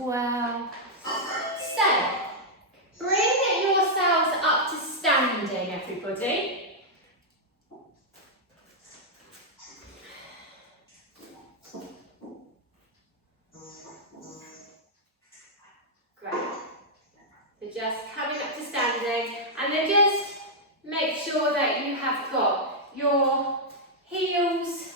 Well. So, bring yourselves up to standing, everybody. Great. So just coming up to standing, and then just make sure that you have got your heels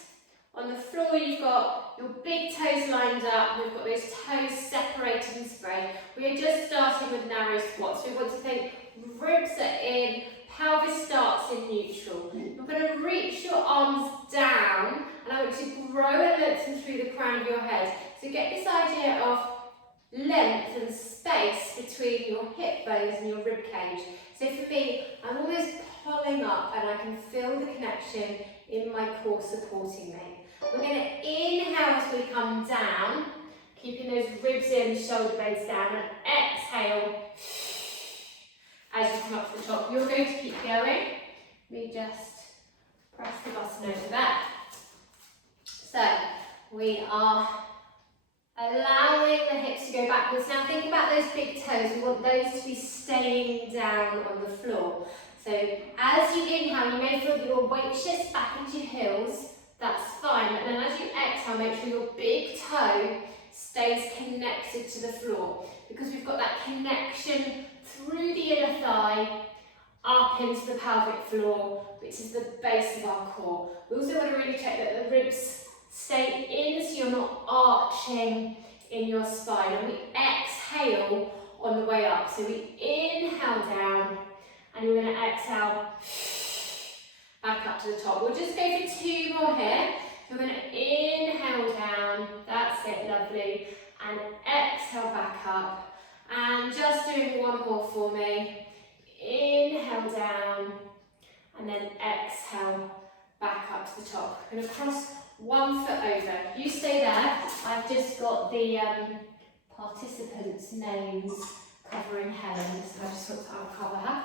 on the floor, you've got your big toes lined up, we've got those toes separated and sprayed. We are just starting with narrow squats. We want to think ribs are in, pelvis starts in neutral. You're going to reach your arms down, and I want you to grow and lengthen through the crown of your head. So get this idea of length and space between your hip bones and your rib cage. So for me, I'm almost pulling up and I can feel the connection in my core supporting me. We're going to inhale as we come down, keeping those ribs in, shoulder blades down, and exhale as you come up to the top. You're going to keep going. Let me just press the button over that. So we are allowing the hips to go backwards. Now think about those big toes. We want those to be staying down on the floor. So as you inhale, you may feel that your weight shifts back into your heels. That's fine. But then as you exhale, make sure your big toe stays connected to the floor, because we've got that connection through the inner thigh up into the pelvic floor, which is the base of our core. We also want to really check that the ribs stay in, so you're not arching in your spine. And we exhale on the way up. So we inhale down, and you're going to exhale back up to the top. We'll just go for 2 more here. So we're going to inhale down. That's it, lovely. And exhale back up. And just doing 1 more for me. Inhale down, and then exhale back up to the top. I'm going to cross 1 foot over. You stay there. I've just got the participants' names covering Helen, so I just thought I'll cover her.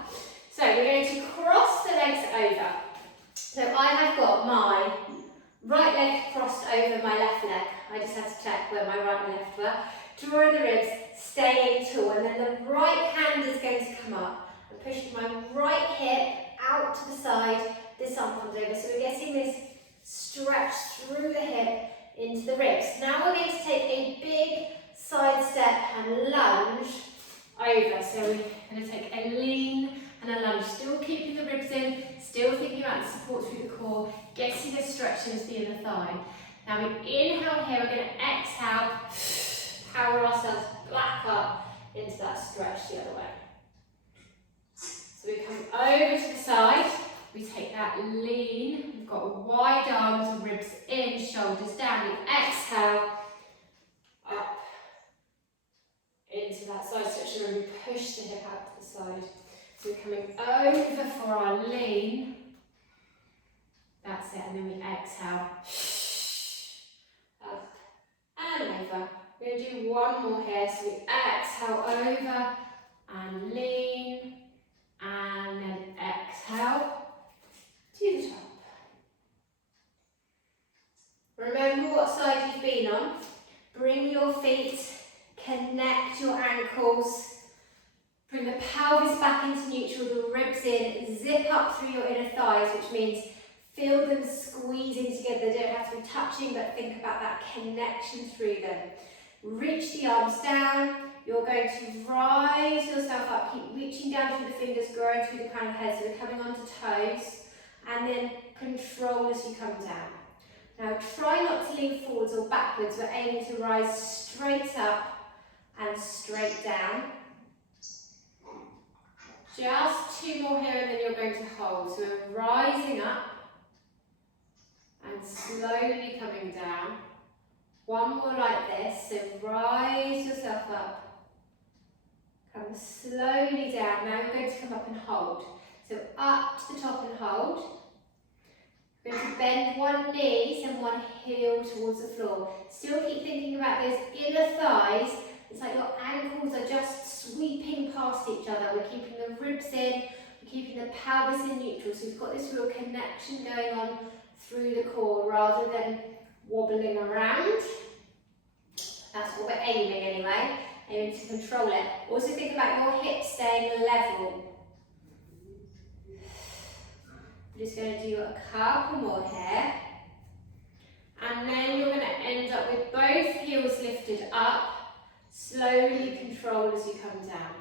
So we're going to cross the legs over. So I have got my right leg crossed over my left leg. I just had to check where my right and left were. Drawing the ribs, staying tall, and then the right hand is going to come up and push my right hip out to the side. This arm comes over, so we're getting this stretch through the hip into the ribs. Now we're going to take a big side step and lunge over. So we're going to take a lean and a lunge, still keeping the ribs in, still thinking about the support through the core, getting a stretch into the inner thigh. Now we inhale here, we're going to exhale, power ourselves back up into that stretch the other way. So we come over to the side, we take that lean, we've got wide arms, ribs in, shoulders down, we exhale, up into that side stretch, and we push the hip out to the side. So we're coming over for our lean, that's it, and then we exhale, up and over. We're going to do 1 more here, so we exhale over and lean, and then exhale to the top. Remember what side you've been on. Bring your feet, connect your ankles, bring the pelvis back into neutral, the ribs in, zip up through your inner thighs, which means feel them squeezing together. They don't have to be touching, but think about that connection through them. Reach the arms down. You're going to rise yourself up. Keep reaching down through the fingers, growing through the crown of the head. So we're coming onto toes, and then control as you come down. Now try not to lean forwards or backwards. We're aiming to rise straight up and straight down. Just 2 more here, and then you're going to hold. So we're rising up and slowly coming down. 1 more like this. So rise yourself up. Come slowly down. Now you're going to come up and hold. So up to the top and hold. We're going to bend 1 knee and 1 heel towards the floor. Still keep thinking about those inner thighs. It's like your ankles are just sweeping past each other. We're keeping the ribs in, we're keeping the pelvis in neutral. So we've got this real connection going on through the core rather than wobbling around. That's what we're aiming anyway, aiming to control it. Also think about your hips staying level. We're just going to do a couple more here. And then you're going to end up with both heels lifted up, slowly control as you come down.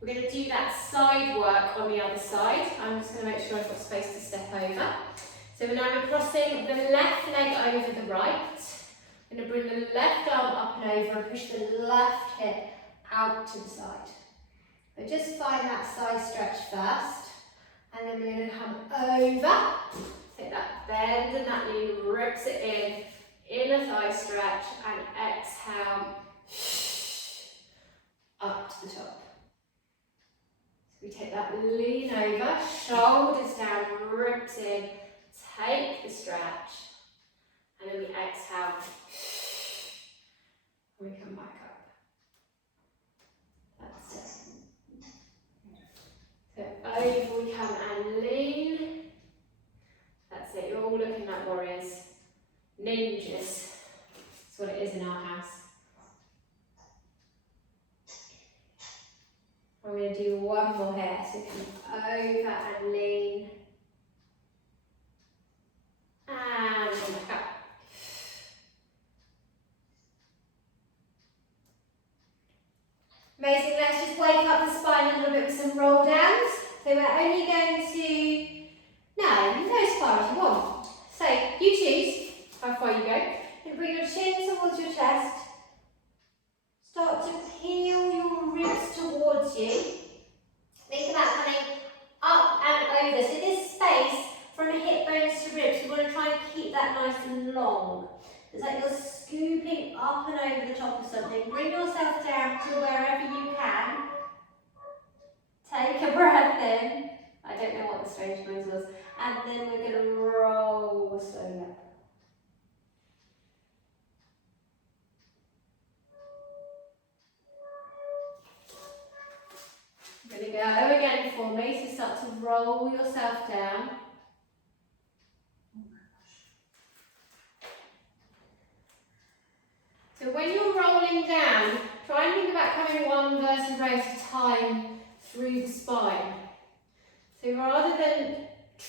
We're going to do that side work on the other side. I'm just going to make sure I've got space to step over. So we're now crossing the left leg over the right. I'm going to bring the left arm up and over and push the left hip out to the side. But just find that side stretch first. And then we're going to come over. Take that bend and that knee rips it in. Inner thigh stretch and exhale. Up to the top. So we take that lean over, shoulders down, rips in. Take the stretch. And then we exhale. And we come back up. That's it. So over we come and lean. That's it, you're all looking like warriors. Ninjas. That's what it is in our house. I'm going to do one more here. So come over and lean. And come back up. Amazing, let's just wake up the spine a little bit with some roll downs. So we're only going to, no, you can go as far as you want. So you choose how far you go. And bring your chin towards your chest. Start to peel your ribs towards you. Think about coming up and over. So this space from hip bones to ribs, we want to try and keep that nice and long. It's like you're scooping up and over the top of something. Bring yourself down to wherever you can. Take a breath in. I don't know what the strange noise was. And then we're going to roll slowly up. You're going to go again for me. So start to roll yourself down. So when you're rolling down, try and think about coming one vertebrae at a time through the spine. So rather than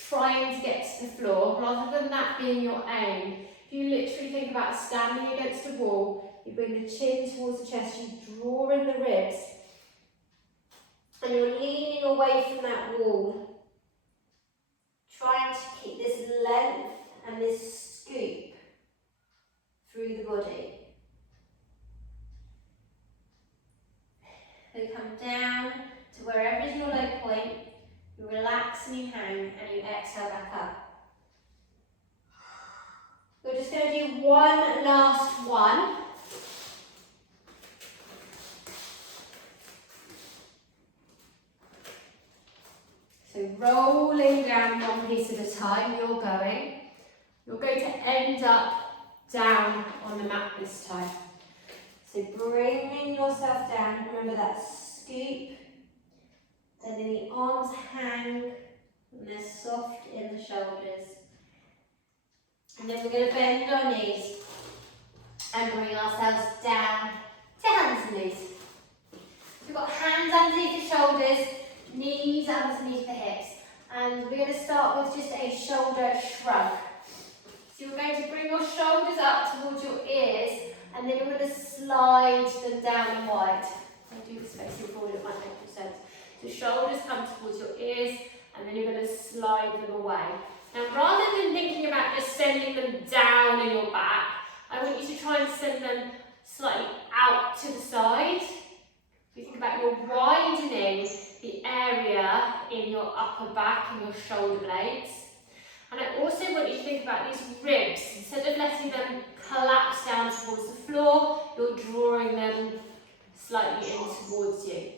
trying to get to the floor, rather than that being your aim, if you literally think about standing against a wall, you bring the chin towards the chest, you draw in the ribs, and you're leaning away from that wall, trying to keep this length and this scoop through the body. So come down to wherever is your low point, you relax and you hang and you exhale back up. We're just going to do one last one. So rolling down one piece at a time, you're going to end up down on the mat this time. So bringing yourself down, remember that scoop, and then the arms hang, and they're soft in the shoulders. And then we're going to bend our knees and bring ourselves down to hands and knees. So we've got hands underneath the shoulders, knees underneath the hips. And we're going to start with just a shoulder shrug. So you're going to bring your shoulders up towards your ears, and then you're going to slide them down and wide. I'll do this facing forward, it might make more sense. So shoulders come towards your ears, and then you're going to slide them away. Now, rather than thinking about just sending them down in your back, I want you to try and send them slightly out to the side. So you think about you're widening the area in your upper back and your shoulder blades. And I also want you to think about these ribs. Instead of letting them collapse down towards the floor, you're drawing them slightly in towards you.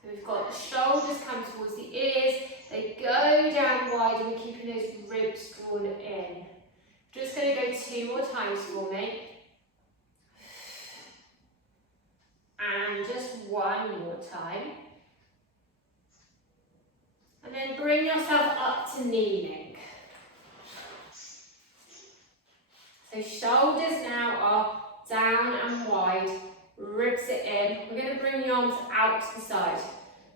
So we've got the shoulders come towards the ears, they go down wide and we're keeping those ribs drawn in. Just going to go 2 more times for me. And just 1 more time. And then bring yourself up to kneeling. So shoulders now are down and wide, ribs it in. We're going to bring the arms out to the side.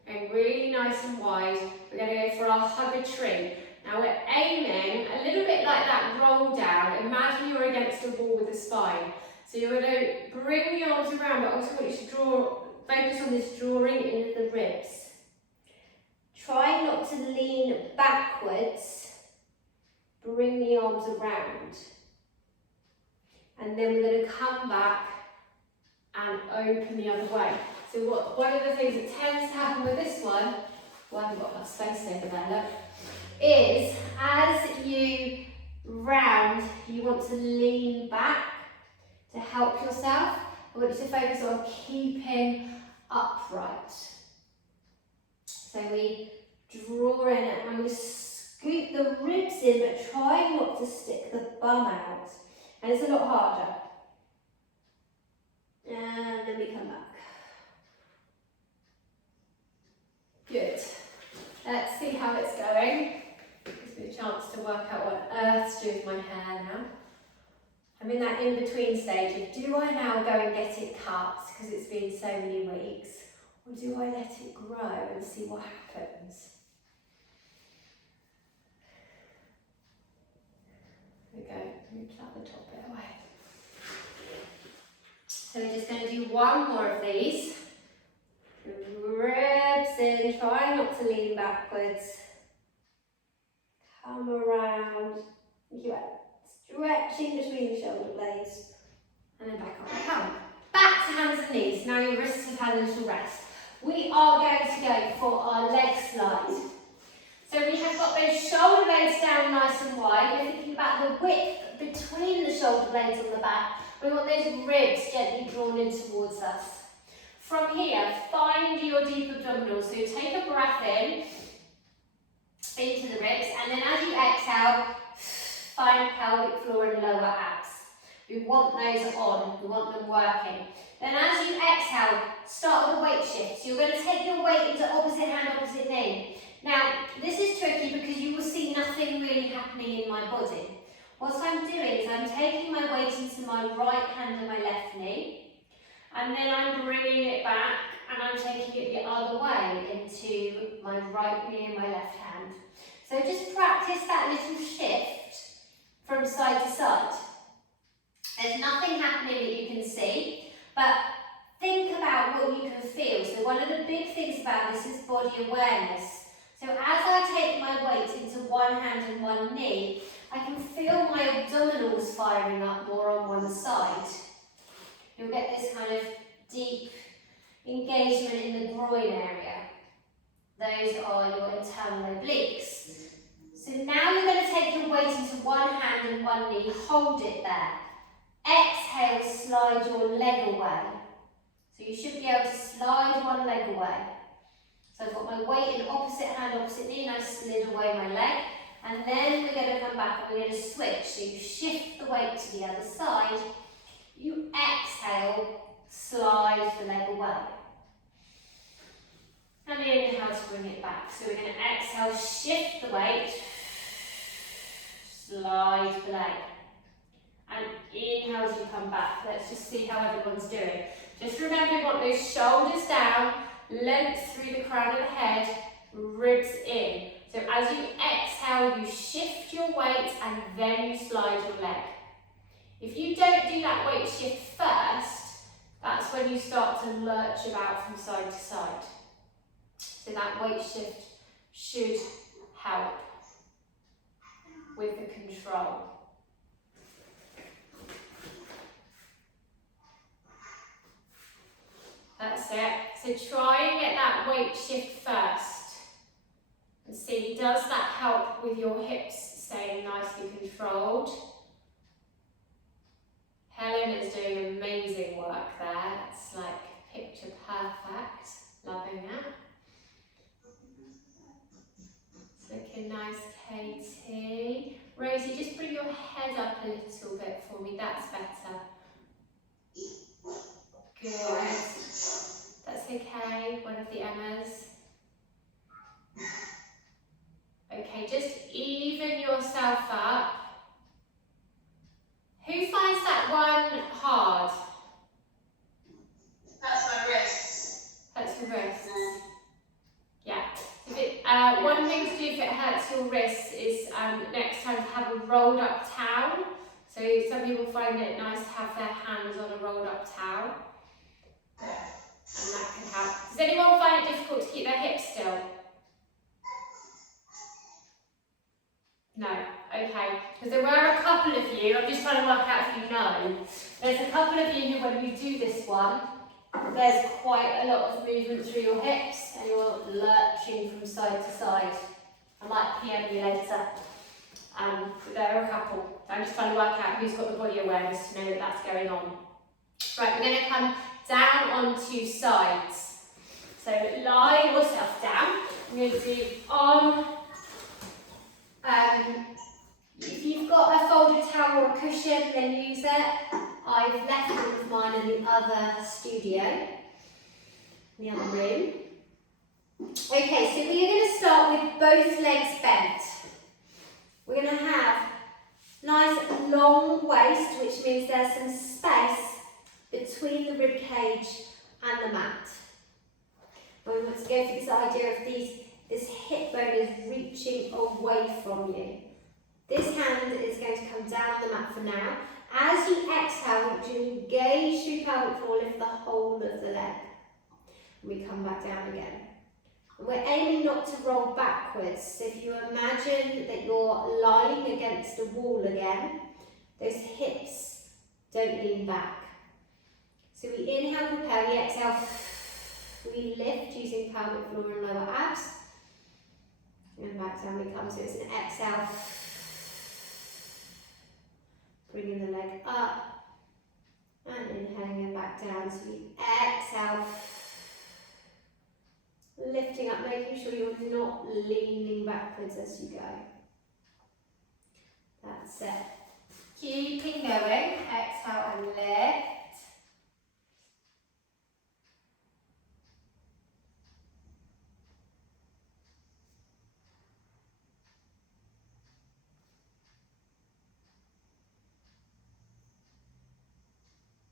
And really nice and wide. We're going to go for our hug a tree. Now we're aiming a little bit like that roll down. Imagine you're against a wall with the spine. So you're going to bring the arms around, but also want you to focus on this drawing into the ribs. Try not to lean backwards. Bring the arms around. And then we're going to come back and open the other way. So one of the things that tends to happen with this one, well, I haven't got enough space over there, look, is as you round, you want to lean back to help yourself. I want you to focus on keeping upright. So we draw in and we scoop the ribs in, but try not to stick the bum out. And it's a lot harder. And then we come back. Good. Let's see how it's going. Gives me a chance to work out what on earth to do with my hair now. I'm in that in-between stage of, do I now go and get it cut because it's been so many weeks, or do I let it grow and see what happens? There we go. Let me plug the top bit away. So we're just going to do one more of these. Ribs in, try not to lean backwards. Come around. Keep stretching between the shoulder blades. And then back up we come. Back to hands and knees. Now your wrists have had a little rest. We are going to go for our leg slide. So we have got those shoulder blades down nice and wide. We're thinking about the width between the shoulder blades on the back. We want those ribs gently drawn in towards us. From here, find your deep abdominals. So take a breath in, into the ribs, and then as you exhale, find pelvic floor and lower abs. We want those on, we want them working. Then as you exhale, start with a weight shift. So you're going to take your weight into opposite hand, opposite knee. Now, this is tricky because you will see nothing really happening in my body. What I'm doing is I'm taking my weight into my right hand and my left knee. And then I'm bringing it back and I'm taking it the other way into my right knee and my left hand. So just practice that little shift from side to side. There's nothing happening that you can see, but think about what you can feel. So one of the big things about this is body awareness. So as I take my weight into one hand and one knee, I can feel my abdominals firing up more on one side. You'll get this kind of deep engagement in the groin area. Those are your internal obliques. So now you're going to take your weight into one hand and one knee, hold it there. Exhale, slide your leg away. So you should be able to slide one leg away. So I've got my weight in opposite hand, opposite knee, and I slid away my leg. And then we're going to come back and we're going to switch. So you shift the weight to the other side. You exhale, slide the leg away. And inhale to bring it back. So we're going to exhale, shift the weight, slide the leg. And inhale as you come back. Let's just see how everyone's doing. Just remember you want those shoulders down, length through the crown of the head, ribs in. So as you exhale, you shift your weight and then you slide your leg. If you don't do that weight shift first, that's when you start to lurch about from side to side. So that weight shift should help with the control. That's it. So try and get that weight shift first. And see, does that help with your hips staying nicely controlled? Helen is doing amazing work there. It's like picture perfect. Loving it. It's looking nice, Katie. Rosie, just bring your head up a little bit for me. That's better. Good. That's okay. One of the Emmas. Okay, just even yourself up. Who finds that one hard? thing to do if it hurts your wrists is next time to have a rolled up towel. So some people find it nice to have their hands on a rolled up towel. And that can help. Does anyone find it difficult to keep their hips still? No, okay. Because there were a couple of you, I'm just trying to work out if you know. There's a couple of you who, when we do this one, there's quite a lot of movement through your hips and you're lurching from side to side. I might PM you later. But there are a couple. I'm just trying to work out who's got the body awareness to know that that's going on. Right, we're going to come down onto sides. So lie yourself down. I'm going to do arm. If you've got a folded towel or a cushion, then use it. I've left one of mine in the other studio, in the other room. Okay, so we're going to start with both legs bent. We're going to have nice long waist, which means there's some space between the rib cage and the mat. And we want to go for this idea of this hip bone is reaching away from you. This hand is going to come down the mat for now. As you exhale, want you engage through pelvic floor, lift the whole of the leg. And we come back down again. And we're aiming not to roll backwards. So if you imagine that you're lying against a wall again, those hips don't lean back. So we inhale, prepare, we exhale, we lift using pelvic floor and lower abs. And back down we come, so it's an exhale. Bringing the leg up and inhaling and back down. So we exhale, lifting up, making sure you're not leaning backwards as you go. That's it. Keeping going, exhale and lift.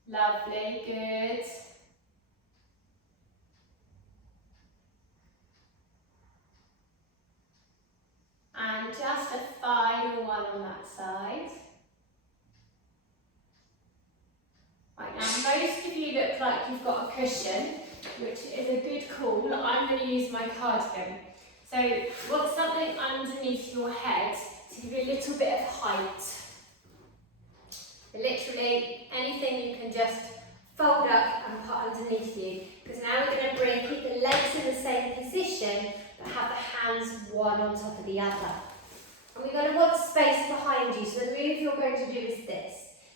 Lovely, good. And just a final one on that side. Right, now most of you look like you've got a cushion, which is a good call. I'm going to use my cardigan. So you want something underneath your head to give you a little bit of height. Literally anything you can just fold up and put underneath you. Because now we're going to keep the legs in the same position, but have the hands one on top of the other. And we're going to want space behind you. So the move you're going to do is this.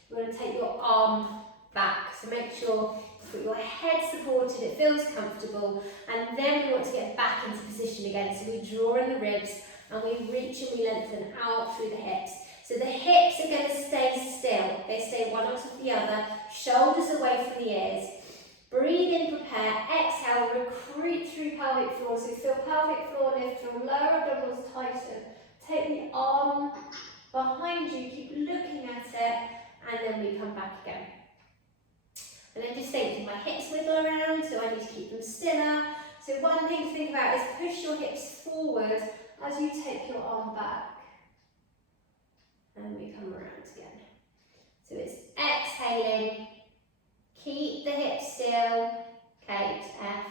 You're going to take your arm back. So make sure you put your head supported, it feels comfortable. And then we want to get back into position again. So we draw in the ribs and we reach and we lengthen out through the hips. So the hips are going to stay still. They stay one on top of the other, shoulders away from the ears. Breathe in, prepare, exhale, recruit through pelvic floor. So feel pelvic floor lift, feel lower abdominals tighten. Take the arm behind you, keep looking at it, and then we come back again. And then just think, do my hips wiggle around? So I need to keep them stiller. So one thing to think about is push your hips forward as you take your arm back. And we come around again. So it's exhaling, keep the hips still, Kate, F.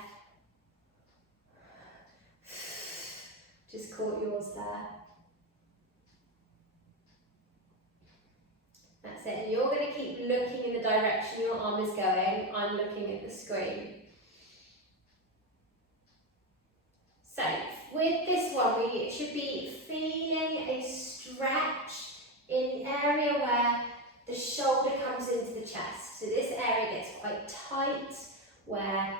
Just caught yours there. That's it, and you're going to keep looking in the direction your arm is going. I'm looking at the screen. So, with this one, we should be feeling a stretch in the area where the shoulder comes into the chest. So this area gets quite tight, where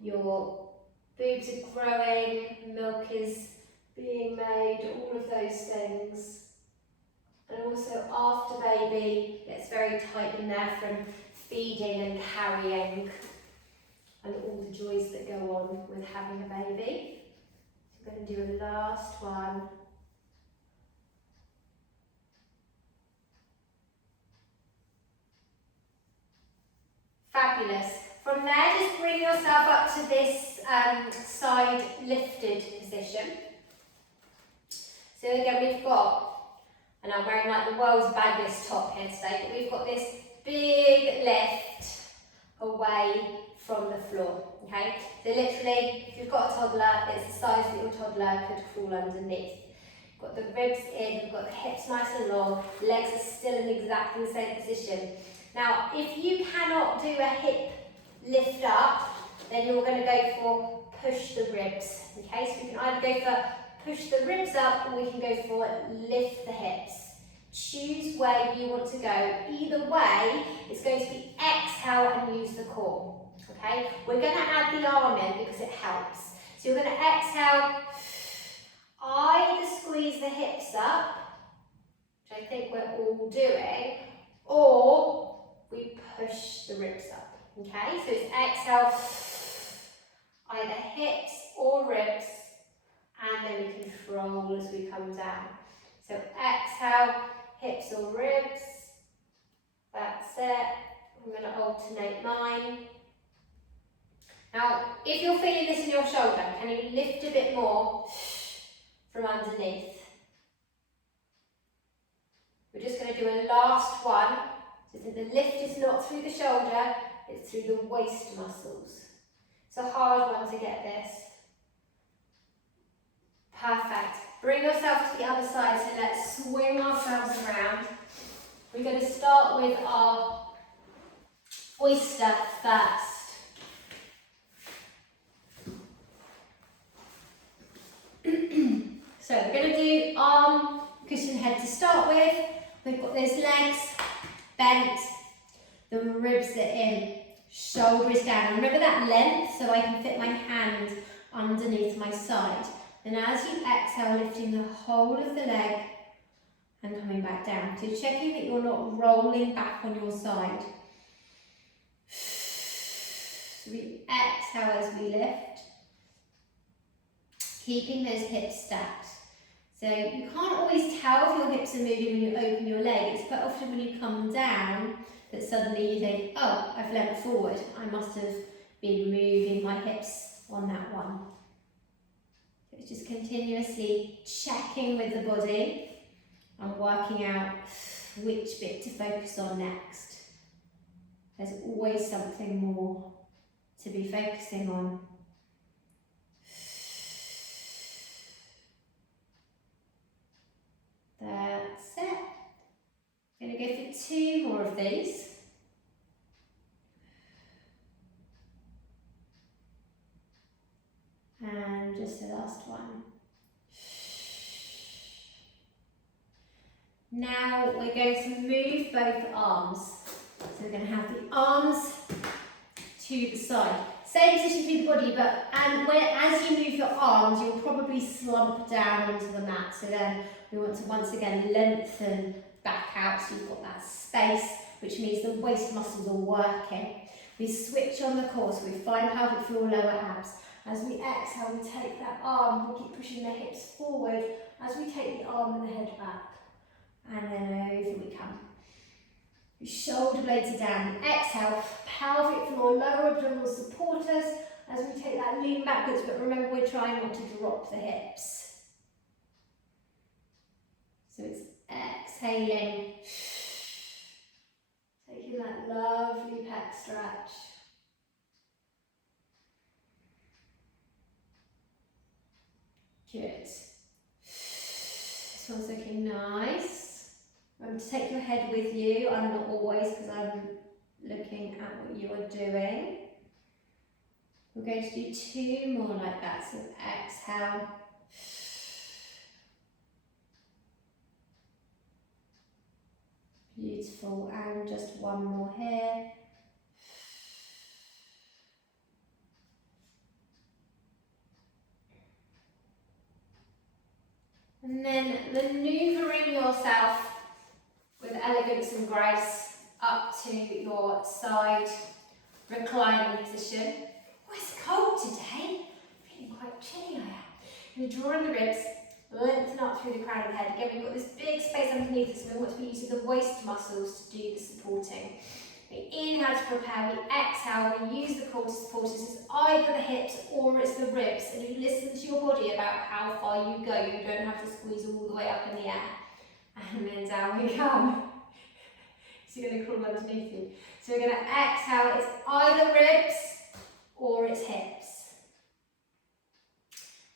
your boobs are growing, milk is being made, all of those things. And also after baby, it's very tight in there from feeding and carrying and all the joys that go on with having a baby. So we're going to do a last one. Fabulous. From there, just bring yourself up to this side lifted position. So again, we've got, and I'm wearing like the world's baggiest top here today, but we've got this big lift away from the floor, okay? So literally, if you've got a toddler, it's the size that your toddler could crawl underneath. Got the ribs in, we've got the hips nice and long, legs are still in exactly the same position. Now, if you cannot do a hip lift up, then you're going to go for push the ribs, okay? So we can either go for push the ribs up, or we can go for lift the hips. Choose where you want to go. Either way, it's going to be exhale and use the core, okay? We're going to add the arm in because it helps. So you're going to exhale, either squeeze the hips up, which I think we're all doing, or we push the ribs up, okay? So it's exhale, either hips or ribs, and then we control as we come down. So exhale, hips or ribs, that's it. I'm going to alternate mine. Now, if you're feeling this in your shoulder, can you lift a bit more from underneath? We're just going to do a last one. So the lift is not through the shoulder, it's through the waist muscles. It's a hard one to get this. Perfect. Bring yourself to the other side, so let's swing ourselves around. We're going to start with our oyster first. So we're going to do arm, cushion head to start with. We've got those legs bent, the ribs are in, shoulder is down. Remember that length, so I can fit my hand underneath my side. And as you exhale, lifting the whole of the leg and coming back down. So checking that you're not rolling back on your side. So we exhale as we lift, keeping those hips stacked. So you can't always tell if your hips are moving when you open your leg. It's quite often when you come down that suddenly you think, oh, I've leant forward. I must have been moving my hips on that one. So it's just continuously checking with the body and working out which bit to focus on next. There's always something more to be focusing on. That's it. I'm going to go for 2 more of these. And just the last one. Now we're going to move both arms. So we're going to have the arms to the side. Same position through the body, but as you move your arms, you'll probably slump down onto the mat. So then we want to once again lengthen back out so you've got that space, which means the waist muscles are working. We switch on the core, so we find pelvic floor, lower abs. As we exhale, we take that arm, we keep pushing the hips forward as we take the arm and the head back. And then over we come. Your shoulder blades are down. Exhale, pelvic floor, lower abdominal supporters as we take that lean backwards, but remember we're trying not to drop the hips. So it's exhaling, taking that lovely pec stretch. Good. This one's looking nice. Remember to take your head with you. I'm not always, because I'm looking at what you are doing. We're going to do 2 more like that. So exhale. Beautiful. And just 1 more here. And then manoeuvring yourself with elegance and grace up to your side reclining position. Oh, it's cold today. Feeling quite chilly I am. I'm going to draw in the ribs, lengthen up through the crown of the head. Again, we've got this big space underneath us, and we want to be using the waist muscles to do the supporting. We inhale to prepare, we exhale, we use the core to support us. It's either the hips or it's the ribs, and you listen to your body about how far you go. You don't have to squeeze all the way up in the air. And then down we come. So you're going to crawl underneath you. So we're going to exhale, it's either ribs or it's hips.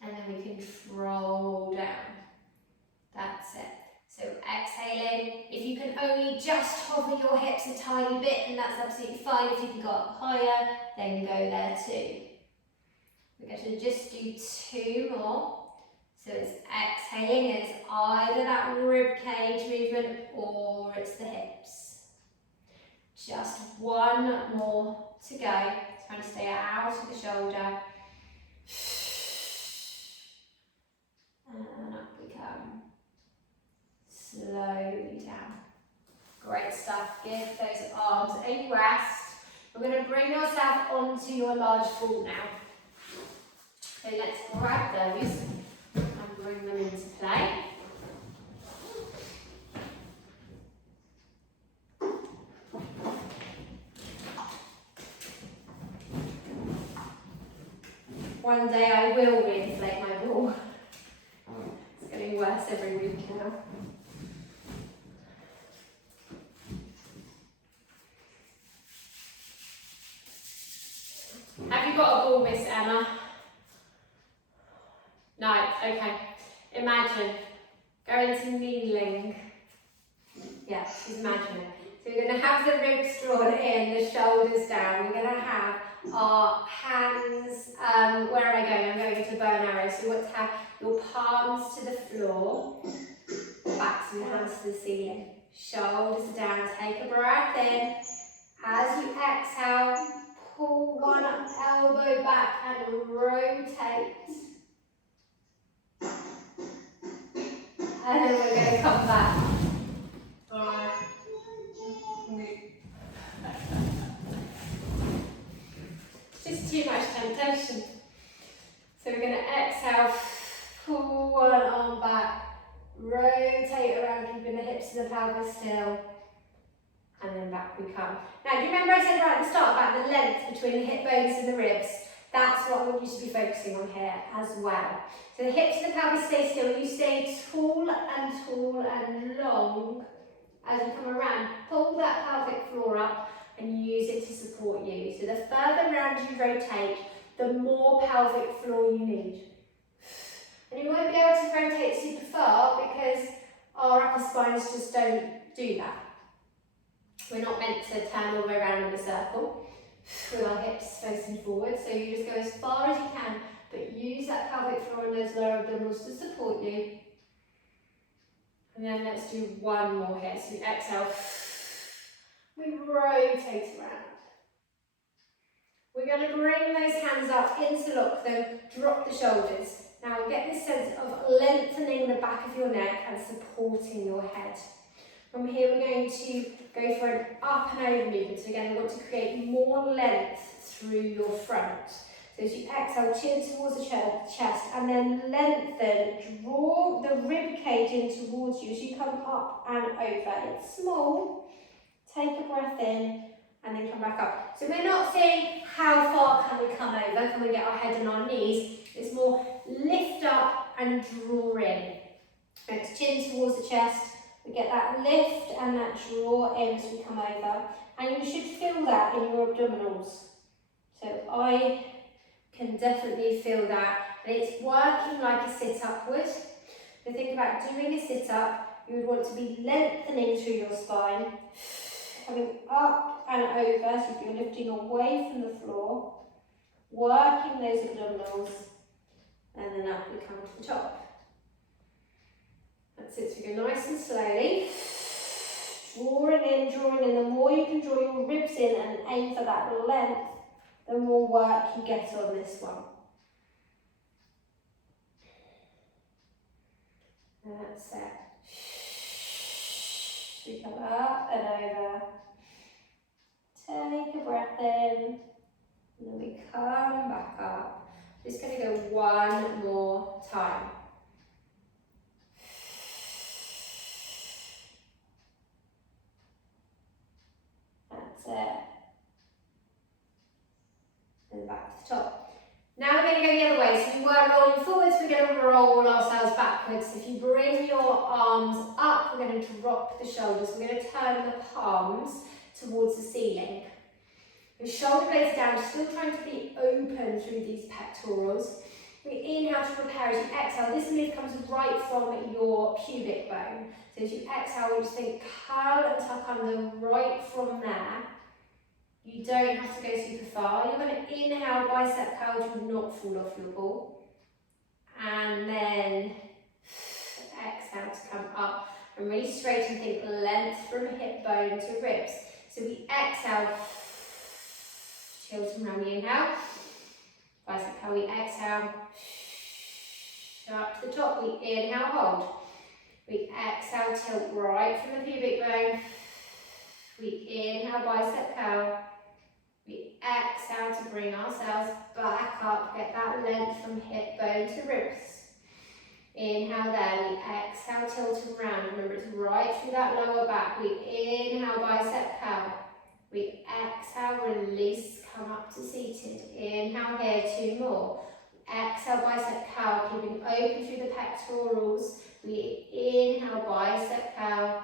And then we control down. That's it. So exhaling, if you can only just hover your hips a tiny bit, then that's absolutely fine. If you can go up higher, then go there too. We're going to just do 2 more. So it's exhaling, it's either that rib cage movement or it's the hips. Just 1 more to go. Trying to stay out of the shoulder. And up we come. Slowly down. Great stuff. Give those arms a rest. We're going to bring yourself onto your large ball now. So let's grab those and bring them into play. One day I will reinflate my ball. It's getting worse every week now. Have you got a ball, Miss Emma? No, okay. Imagine going to kneeling. Yeah, she's imagining. So we're going to have the ribs drawn in, the shoulders down. We're going to have our hands, where am I going? I'm going to bow and arrow. So you want to have your palms to the floor, backs and hands to the ceiling. Shoulders down, take a breath in. As you exhale, pull one elbow back and rotate. And then we're going to come back. Just too much temptation. So we're going to exhale, pull one arm back, rotate around, keeping the hips and the pelvis still, and then back we come. Now, do you remember I said right at the start about the length between the hip bones and the ribs? That's what I want you to be focusing on here as well. So the hips and the pelvis stay still. You stay tall and long as you come around. Pull that pelvic floor up and use it to support you. So the further around you rotate, the more pelvic floor you need. And you won't be able to rotate super far because our upper spines just don't do that. We're not meant to turn all the way around in a circle with our hips facing forward. So you just go as far as you can, but use that pelvic floor and those lower abdominals to support you. And then let's do 1 more here. So we exhale. We rotate around. We're going to bring those hands up, interlock them, drop the shoulders. Now get this sense of lengthening the back of your neck and supporting your head. From here we're going to go for an up and over movement. So again, we want to create more length through your front. So as you exhale, chin towards the chest and then lengthen, draw the rib cage in towards you as you come up and over. It's small. Take a breath in and then come back up. So we're not saying how far can we come over, can we get our head on our knees. It's more lift up and draw in. Next, chin towards the chest. We get that lift and that draw in as we come over. And you should feel that in your abdominals. So I can definitely feel that. And it's working like a sit upward. So think about doing a sit up. You would want to be lengthening through your spine. Coming up and over, so if you're lifting away from the floor, working those abdominals, and then up we come to the top. That's it, so we go nice and slowly, drawing in. The more you can draw your ribs in and aim for that length, the more work you get on this one. That's it. We come up and over. Take a breath in, and then we come back up. Just going to go 1 more time. That's it. the top. Now we're going to go the other way. So we were rolling forwards, we're going to roll ourselves backwards. If you bring your arms up, we're going to drop the shoulders. We're going to turn the palms towards the ceiling. Your shoulder blades down, still trying to be open through these pectorals. We inhale to prepare. As you exhale, this move comes right from your pubic bone. So as you exhale, you just think curl and tuck under right from there. You don't have to go super far. You're going to inhale, bicep curl, do not fall off your ball. And then exhale to come up and really straighten, think length from hip bone to ribs. So we exhale, tilt around the inhale. Bicep curl, we exhale, up to the top, we inhale, hold. We exhale, tilt right from the pubic bone. We inhale, bicep curl. We exhale to bring ourselves back up, get that length from hip bone to ribs. Inhale there, we exhale, tilt around. Remember, it's right through that lower back. We inhale, bicep curl. We exhale, release, come up to seated. Inhale here, 2 more. Exhale, bicep curl, keeping open through the pectorals. We inhale, bicep curl.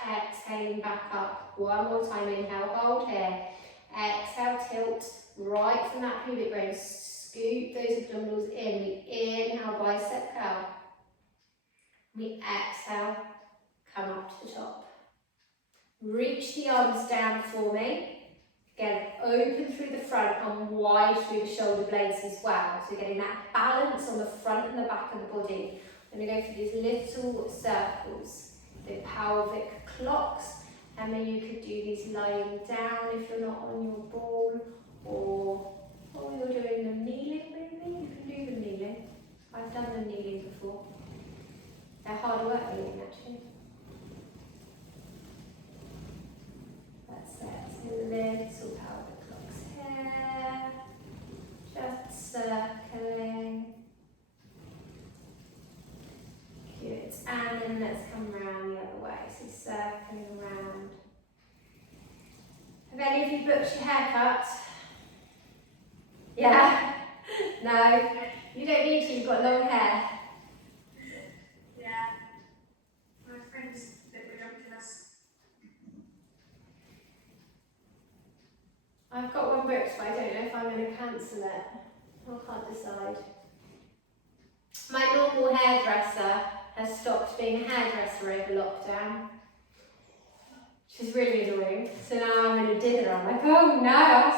Exhaling back up. One more time, inhale, hold here. Exhale, tilt right from that pubic bone. Scoop those abdominals in. We inhale, bicep curl. We exhale, come up to the top. Reach the arms down for me. Again, open through the front and wide through the shoulder blades as well. So getting that balance on the front and the back of the body. I'm going to go through these little circles. The pelvic clocks, and then you could do these lying down if you're not on your ball, or you're doing them kneeling maybe. You can do them kneeling. I've done them kneeling before. They're hard work kneeling actually. That's it. So little pelvic clocks here, just circling. Good, and then let's come round the other way, so circling around. Have any of you booked your haircut? Yeah? No? You don't need to, you've got long hair. Yeah. My friends that were ridiculous. I've got one booked, but I don't know if I'm going to cancel it. I can't decide. My normal hairdresser has stopped being a hairdresser over lockdown, which is really annoying. So now I'm in a dither. I'm like, oh no, I have